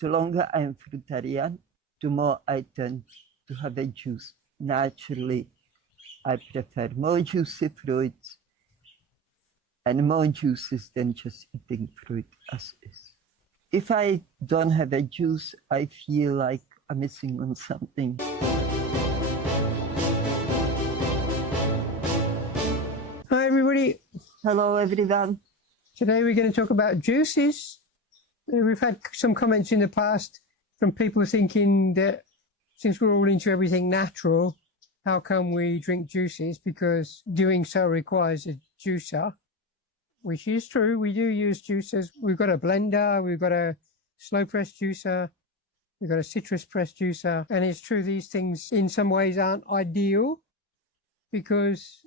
the longer I'm fruitarian, the more I tend to have a juice. Naturally, I prefer more juicy fruits and more juices than just eating fruit as is. If I don't have a juice, I feel like I'm missing on something. Hi everybody. Hello everyone. Today we're going to talk about juices. We've had some comments in the past from people thinking that since we're all into everything natural, how come we drink juices? Because doing so requires a juicer, which is true. We do use juicers. We've got a blender, we've got a slow press juicer, we've got a citrus press juicer. And it's true, these things in some ways aren't ideal, because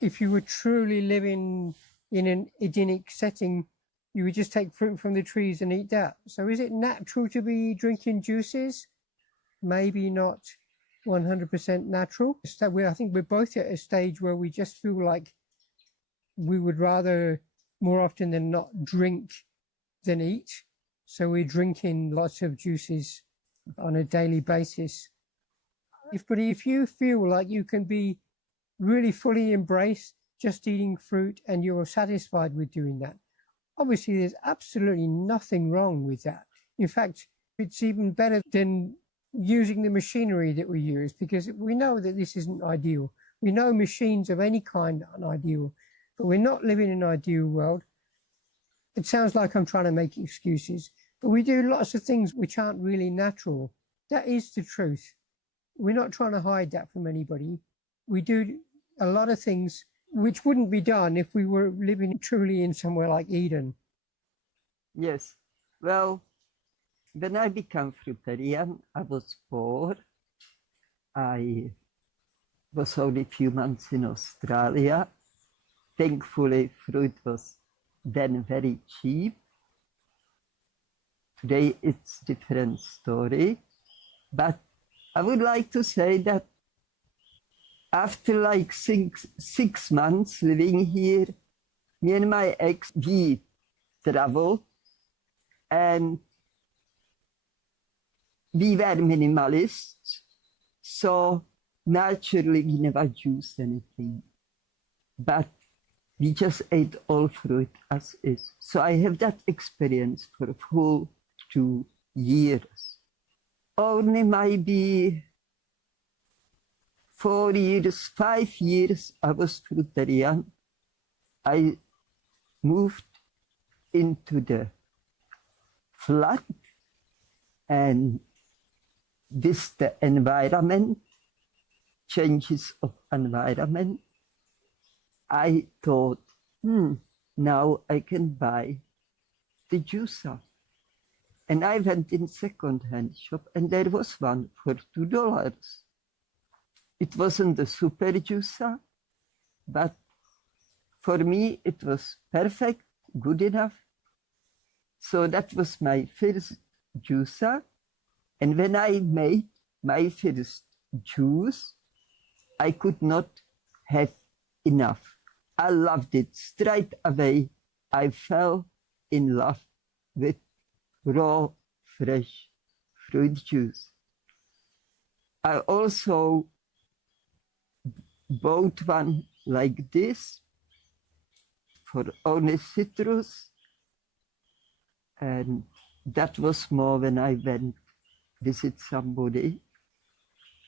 if you were truly living in an Edenic setting, you would just take fruit from the trees and eat that. So is it natural to be drinking juices? Maybe not 100% natural. I think we're both at a stage where we just feel like we would rather more often than not drink than eat. So we're drinking lots of juices on a daily basis. But if you feel like you can be really fully embrace just eating fruit and you're satisfied with doing that, obviously there's absolutely nothing wrong with that. In fact, it's even better than using the machinery that we use, because we know that this isn't ideal. We know machines of any kind aren't ideal, but we're not living in an ideal world. It sounds like I'm trying to make excuses, but we do lots of things which aren't really natural. That is the truth. We're not trying to hide that from anybody. We do a lot of things which wouldn't be done if we were living truly in somewhere like Eden. Yes. Well, when I became fruitarian, I was poor. I was only a few months in Australia. Thankfully, fruit was then very cheap. Today, it's a different story. But I would like to say that after like six months living here, me and my ex, we traveled and we were minimalists. So naturally we never used anything, but we just ate all fruit as is. So I have that experience for a full 2 years. Only maybe 4 years, 5 years, I was fruitarian. I moved into the flat, and this the environment, changes of environment. I thought, now I can buy the juicer. And I went in second-hand shop, and there was one for $2. It wasn't a super juicer, but for me it was perfect, good enough. So that was my first juicer. And when I made my first juice, I could not have enough. I loved it straight away. I fell in love with raw, fresh fruit juice. I also bought one like this for only citrus, and that was more when I went visit somebody.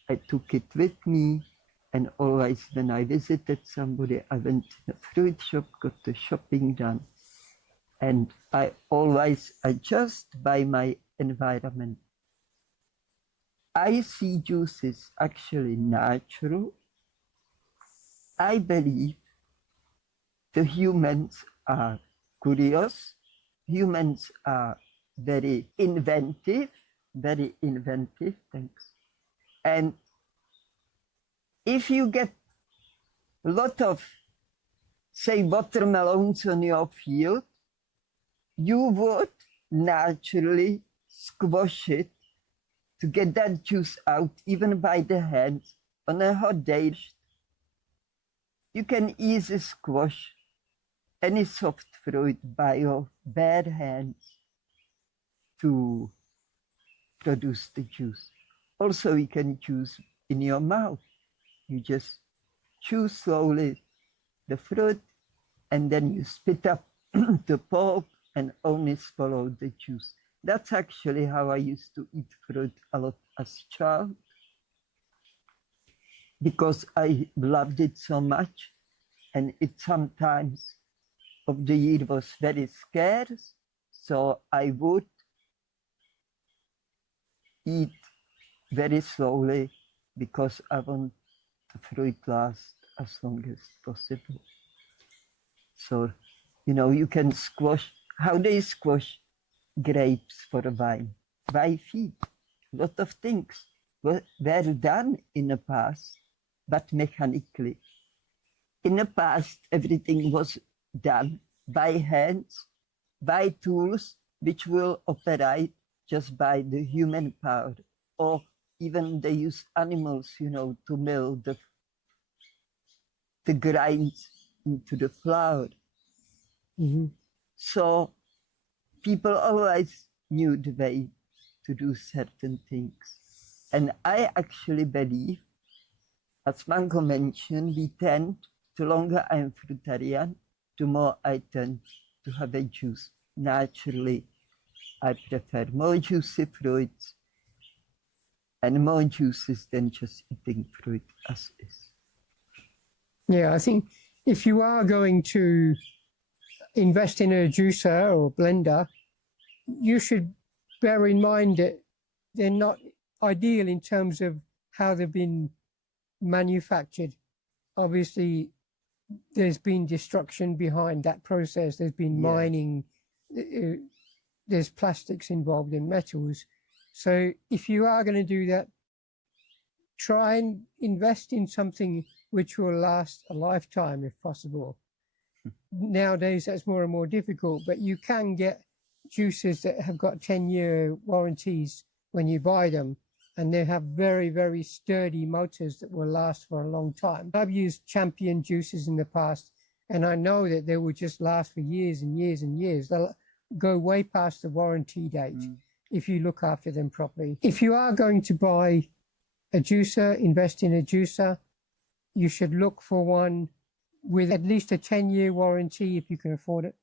I took it with me, and always when I visited somebody, I went to the fruit shop, got the shopping done, and I always adjust by my environment. I see juices actually natural. I believe the humans are curious. Humans are very inventive, thanks. And if you get a lot of, say, watermelons on your field, you would naturally squash it to get that juice out, even by the hand, on a hot day. You can easily squash any soft fruit by your bare hands to produce the juice. Also, you can choose in your mouth. You just chew slowly the fruit, and then you spit up the pulp and only swallow the juice. That's actually how I used to eat fruit a lot as a child, because I loved it so much, and it sometimes of the year was very scarce, so I would eat very slowly because I want the fruit last as long as possible. So, you know, you can squash, how they squash grapes for wine by feet. A lot of things were done in the past, but mechanically. In the past, everything was done by hands, by tools, which will operate just by the human power, or even they use animals, you know, to mill the grinds into the flour. Mm-hmm. So people always knew the way to do certain things. And I actually believe, as Mango mentioned, we tend, the longer I'm fruitarian, the more I tend to have a juice. Naturally, I prefer more juicy fruits and more juices than just eating fruit as is. Yeah, I think if you are going to invest in a juicer or blender, you should bear in mind that they're not ideal in terms of how they've been manufactured. Obviously, there's been destruction behind that process. There's been mining. There's plastics involved in metals. So if you are going to do that, try and invest in something which will last a lifetime if possible. Nowadays, that's more and more difficult, but you can get juices that have got 10-year warranties when you buy them, and they have very, very sturdy motors that will last for a long time. I've used Champion juices in the past, and I know that they will just last for years and years and years. They'll go way past the warranty date if you look after them properly. If you are going to buy a juicer, invest in a juicer, you should look for one with at least a 10-year warranty if you can afford it.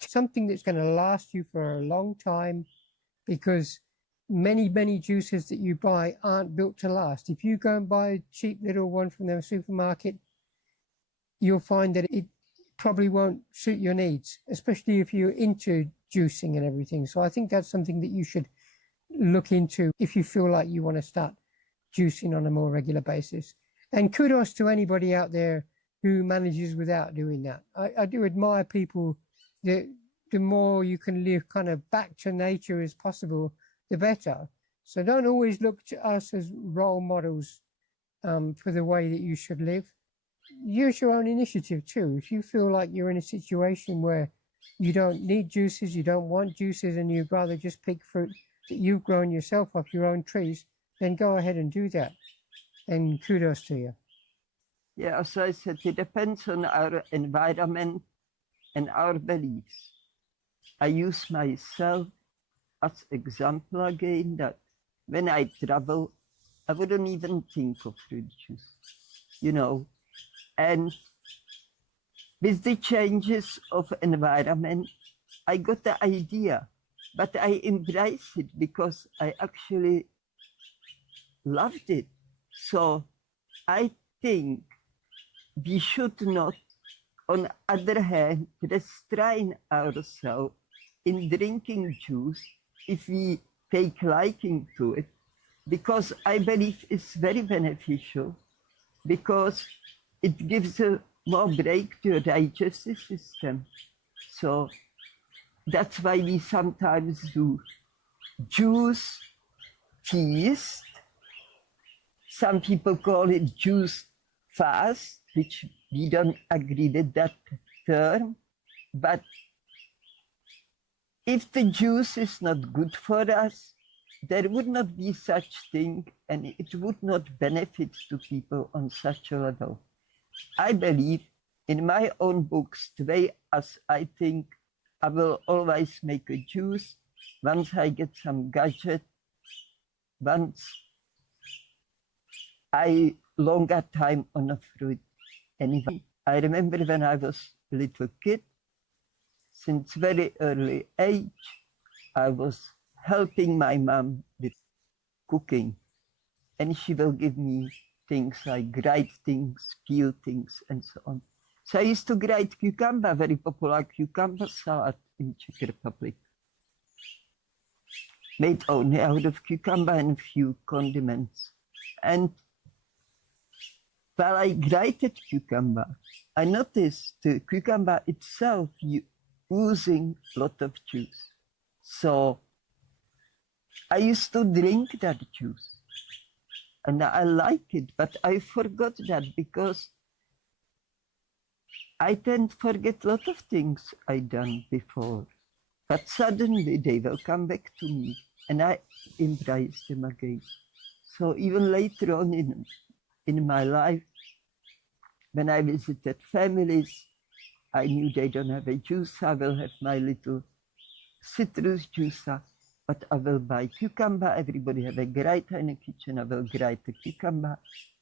Something that's going to last you for a long time, because many, many juices that you buy aren't built to last. If you go and buy a cheap little one from the supermarket, you'll find that it probably won't suit your needs, especially if you're into juicing and everything. So I think that's something that you should look into if you feel like you want to start juicing on a more regular basis. And kudos to anybody out there who manages without doing that. I do admire people that the more you can live kind of back to nature as possible, the better. So don't always look to us as role models for the way that you should live. Use your own initiative too. If you feel like you're in a situation where you don't need juices, you don't want juices, and you'd rather just pick fruit that you've grown yourself off your own trees, then go ahead and do that. And kudos to you. Yeah, as I said, it depends on our environment and our beliefs. I use myself as example again, that when I travel, I wouldn't even think of fruit juice, you know. And with the changes of environment, I got the idea, but I embrace it because I actually loved it. So I think we should not, on the other hand, restrain ourselves in drinking juice if we take liking to it, because I believe it's very beneficial, because it gives a more break to your digestive system. So that's why we sometimes do juice feast. Some people call it juice fast, which we don't agree with that term. But if the juice is not good for us, there would not be such thing, and it would not benefit to people on such a level. I believe in my own books, the way as I think I will always make a juice. Once I get some gadget once I longer time on a fruit. And I remember when I was a little kid, since very early age, I was helping my mom with cooking. And she will give me things like grate things, peel things, and so on. So I used to grate cucumber, very popular cucumber salad in Czech Republic. Made only out of cucumber and a few condiments. And while I grated cucumber, I noticed the cucumber itself oozing a lot of juice. So I used to drink that juice. And I like it, but I forgot that because I tend to forget a lot of things I done before. But suddenly they will come back to me and I embrace them again. So even later on in my life, when I visited families, I knew they don't have a juice. I will have my little citrus juicer, but I will buy cucumber. Everybody have a grater in the kitchen. I will grate the cucumber.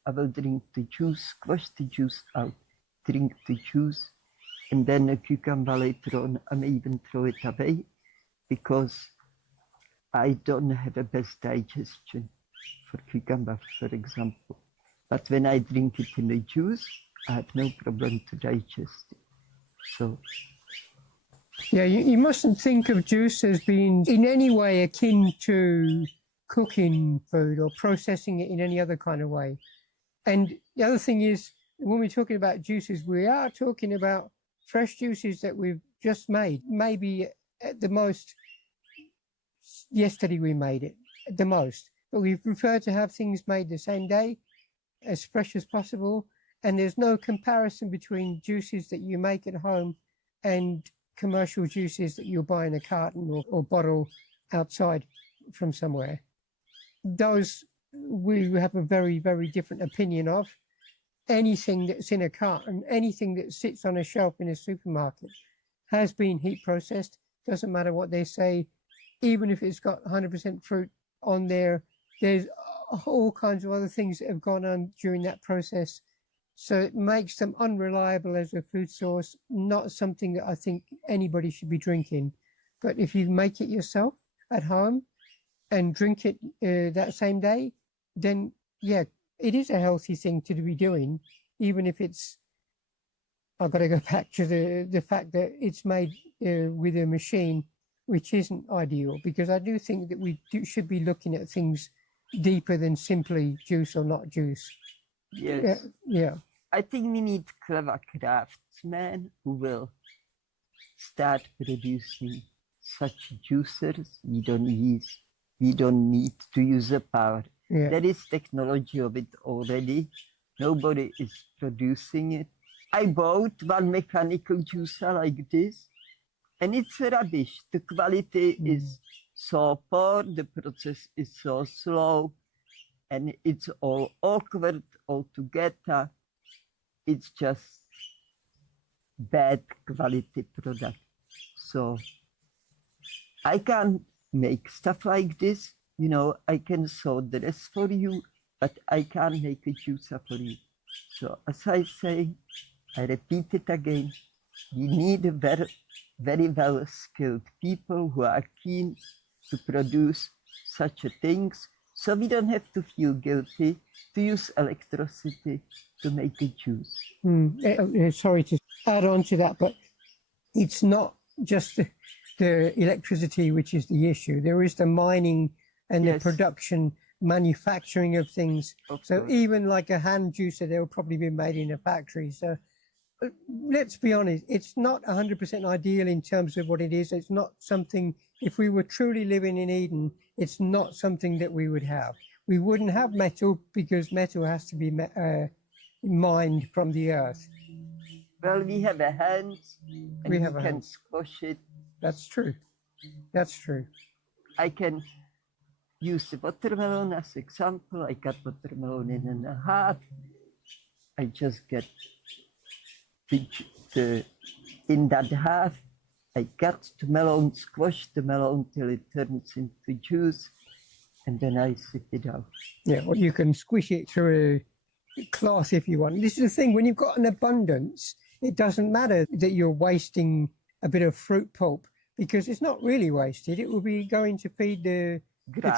I will drink the juice, squash the juice out, drink the juice, and then the cucumber later on, I may even throw it away because I don't have a best digestion for cucumber, for example. But when I drink it in the juice, I have no problem to digest it. So. Yeah, you mustn't think of juice as being in any way akin to cooking food or processing it in any other kind of way. And the other thing is, when we're talking about juices, we are talking about fresh juices that we've just made. Maybe at the most, yesterday we made it, at the most. But we prefer to have things made the same day, as fresh as possible. And there's no comparison between juices that you make at home and commercial juices that you'll buy in a carton or bottle outside from somewhere. Those we have a very, very different opinion of. Anything that's in a carton, anything that sits on a shelf in a supermarket has been heat processed. Doesn't matter what they say, even if it's got 100% fruit on there, there's all kinds of other things that have gone on during that process. So it makes them unreliable as a food source, not something that I think anybody should be drinking. But if you make it yourself at home and drink it that same day, then yeah, it is a healthy thing to be doing, even if it's, I've got to go back to the fact that it's made with a machine, which isn't ideal, because I do think that we should be looking at things deeper than simply juice or not juice. Yes. Yeah. I think we need clever craftsmen who will start producing such juicers. We don't need to use the power. Yeah. There is technology of it already. Nobody is producing it. I bought one mechanical juicer like this, and it's rubbish. The quality is so poor, the process is so slow, and it's all awkward altogether. It's just bad quality product. So I can't make stuff like this. You know, I can sew the dress for you, but I can't make a juicer for you. So as I say, I repeat it again, we need very, very well skilled people who are keen to produce such things, so we don't have to feel guilty to use electricity to make a juice. Sorry to add on to that, but it's not just the electricity which is the issue. There is the mining and Yes. the production, manufacturing of things. Of So course. even like a hand juicer, they'll probably be made in a factory. So let's be honest, it's not 100% ideal in terms of what it is. It's not something, if we were truly living in Eden, it's not something that we would have. We wouldn't have metal because metal has to be mined from the earth. Well, we have a hand and we have a can hand. squash it. That's true. That's true. I can use the watermelon as example. I cut watermelon in half. I just get in that half, I cut the melon, squash the melon till it turns into juice. and then I sip it out. Yeah, or you can squish it through a cloth if you want. This is the thing, when you've got an abundance, it doesn't matter that you're wasting a bit of fruit pulp, because it's not really wasted. It will be going to feed the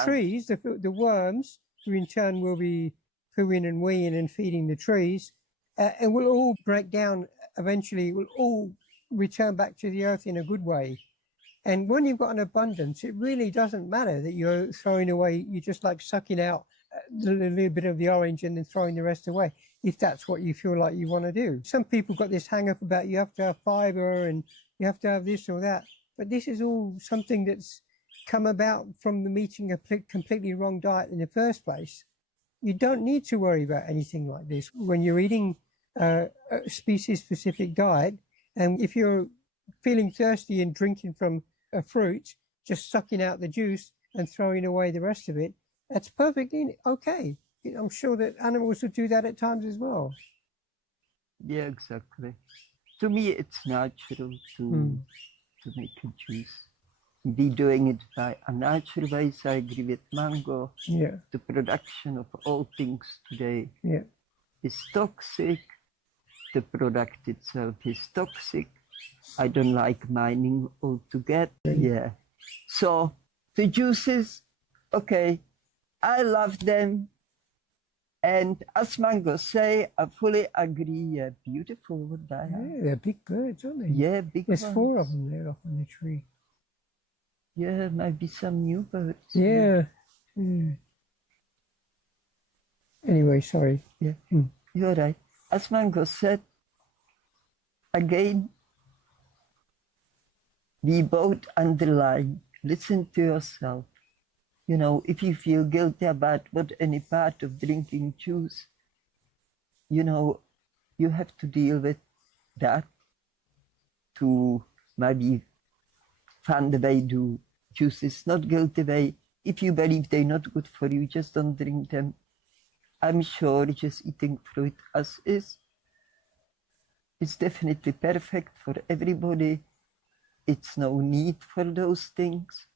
trees, the worms, who in turn will be pooing and weeing and feeding the trees. And will all break down eventually. It will all return back to the earth in a good way. And when you've got an abundance, it really doesn't matter that you're throwing away, you're just like sucking out a little bit of the orange and then throwing the rest away, if that's what you feel like you want to do. Some people got this hang up about you have to have fiber and you have to have this or that. But this is all something that's come about from them eating a completely wrong diet in the first place. You don't need to worry about anything like this when you're eating a species-specific diet. And if you're feeling thirsty and drinking from a fruit, just sucking out the juice and throwing away the rest of it, that's perfectly okay. I'm sure that animals would do that at times as well. Yeah, exactly. To me, it's natural to make a juice. Be doing it by a natural way. I agree with mango. Yeah. The production of all things today is toxic. The product itself is toxic. I don't like mining altogether. Yeah. So the juices, okay, I love them. And as mango say, I fully agree. Yeah, beautiful what they are. Yeah, they're big birds, aren't they? Yeah, big There's ones. 4 of them there up on the tree. Yeah, maybe some new birds. Yeah. Anyway, sorry. Yeah, you're right. As Mango said, again, we both underline, listen to yourself. You know, if you feel guilty about any part of drinking juice, you know, you have to deal with that to maybe find a way to juices, not guilty way. If you believe they're not good for you, just don't drink them. I'm sure just eating fruit as is definitely perfect for everybody. It's no need for those things.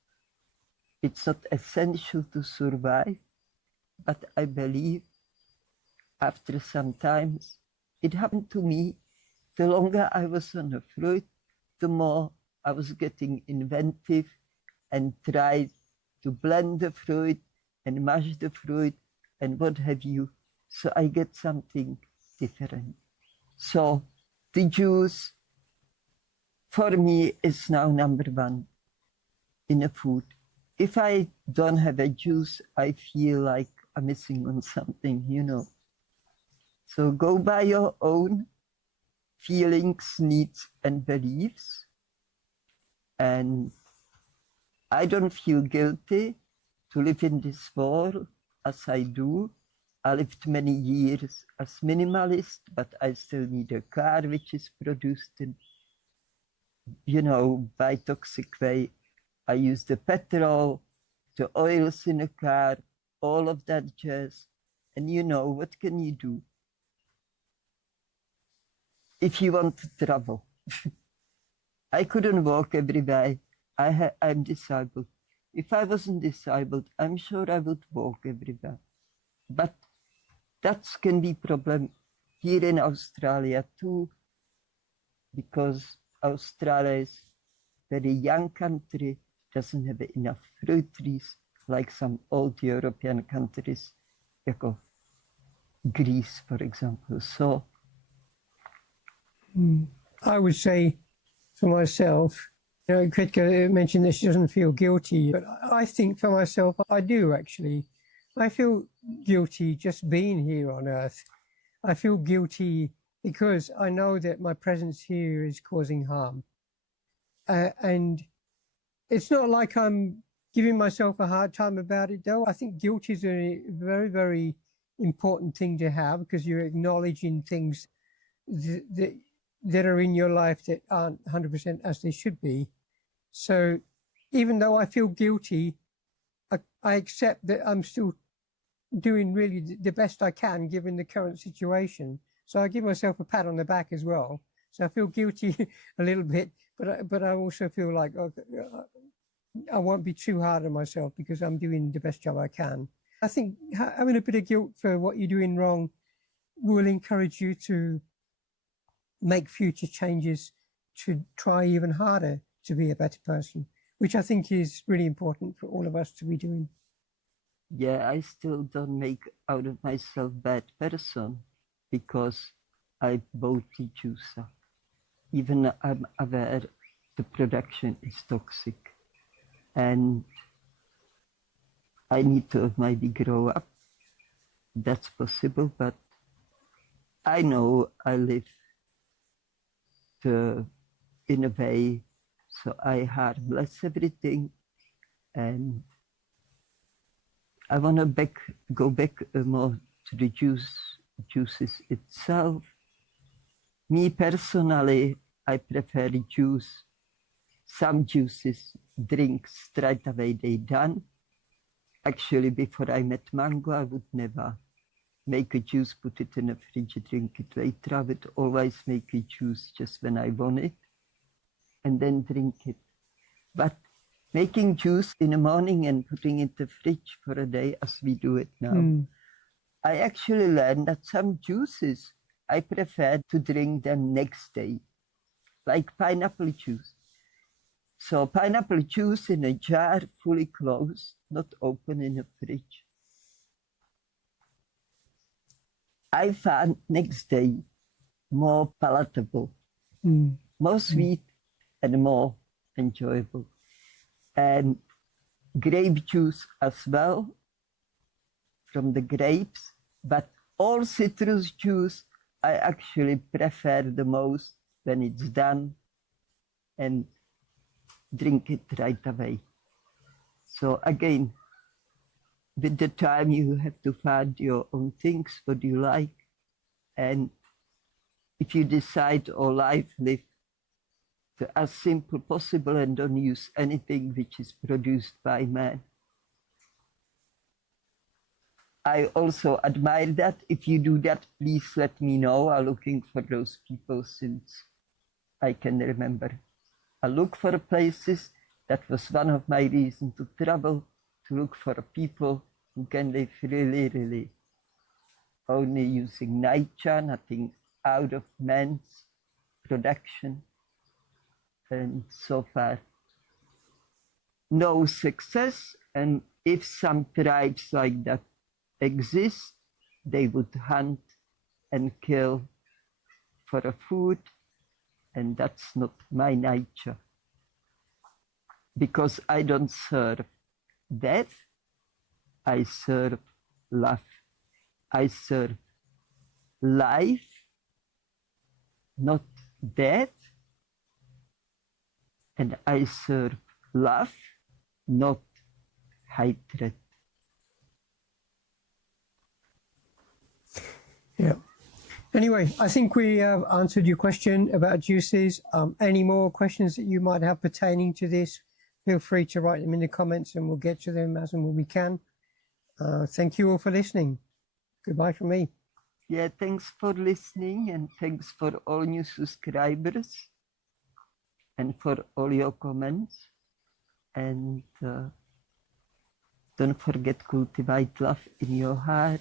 It's not essential to survive, but I believe after some times, it happened to me, the longer I was on the fruit, the more I was getting inventive and tried to blend the fruit and mash the fruit and what have you. So I get something different. So the juice for me is now #1 in a food. If I don't have a juice, I feel like I'm missing on something, you know. So go by your own feelings, needs, and beliefs. And I don't feel guilty to live in this world as I do. I lived many years as minimalist, but I still need a car which is produced in, you know, by toxic way. I use the petrol, the oils in a car, all of that jazz. And you know, what can you do? If you want to travel. I couldn't walk every day. I'm disabled. If I wasn't disabled, I'm sure I would walk every day. But that can be a problem here in Australia too, because Australia is a very young country, doesn't have enough fruit trees like some old European countries, like Greece, for example. So I would say for myself, you know, Kritka mentioned that she doesn't feel guilty, but I think for myself, I do actually. I feel guilty just being here on Earth. I feel guilty because I know that my presence here is causing harm. And it's not like I'm giving myself a hard time about it, though. I think guilt is a very, very important thing to have, because you're acknowledging things that are in your life that aren't 100% as they should be. So even though I feel guilty, I accept that I'm still doing really the best I can given the current situation. So I give myself a pat on the back as well. So I feel guilty a little bit, but I also feel like I won't be too hard on myself because I'm doing the best job I can. I think having a bit of guilt for what you're doing wrong will encourage you to make future changes, to try even harder to be a better person, which I think is really important for all of us to be doing. Yeah, I still don't make out of myself bad person because I bought the juicer. Even I'm aware the production is toxic and I need to maybe grow up. That's possible, but I know I live in a way, so I hard bless everything, and I want to go back more to the juices itself. Me personally, I prefer juice. Some juices, drink straight away, they done. Actually, before I met mango, I would never make a juice, put it in a fridge, drink it later. I would always make a juice just when I want it and then drink it. But making juice in the morning and putting it in the fridge for a day as we do it now, I actually learned that some juices I prefer to drink them next day, like pineapple juice. So pineapple juice in a jar, fully closed, not open in a fridge. I found next day more palatable, more sweet and more enjoyable. And grape juice as well, from the grapes, but all citrus juice I actually prefer the most when it's done and drink it right away. So again, with the time you have to find your own things, what you like, and if you decide all life live to as simple possible and don't use anything which is produced by man. I also admire that. If you do that, please let me know. I'm looking for those people since I can remember. I look for places. That was one of my reasons to travel, to look for people who can live really, really only using nature, nothing out of man's production. And so far, no success. And if some tribes like that exist, they would hunt and kill for a food, and that's not my nature. Because I don't serve death, I serve love. I serve life, not death, and I serve love, not hatred. Yeah. Anyway, I think we have answered your question about juices. Any more questions that you might have pertaining to this, feel free to write them in the comments and we'll get to them as and when we can. Thank you all for listening. Goodbye from me. Yeah, thanks for listening and thanks for all new subscribers and for all your comments. And don't forget, cultivate love in your heart,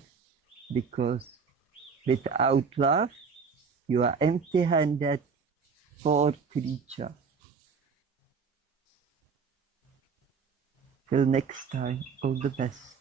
because without love, you are empty-handed, poor creature. Till next time, all the best.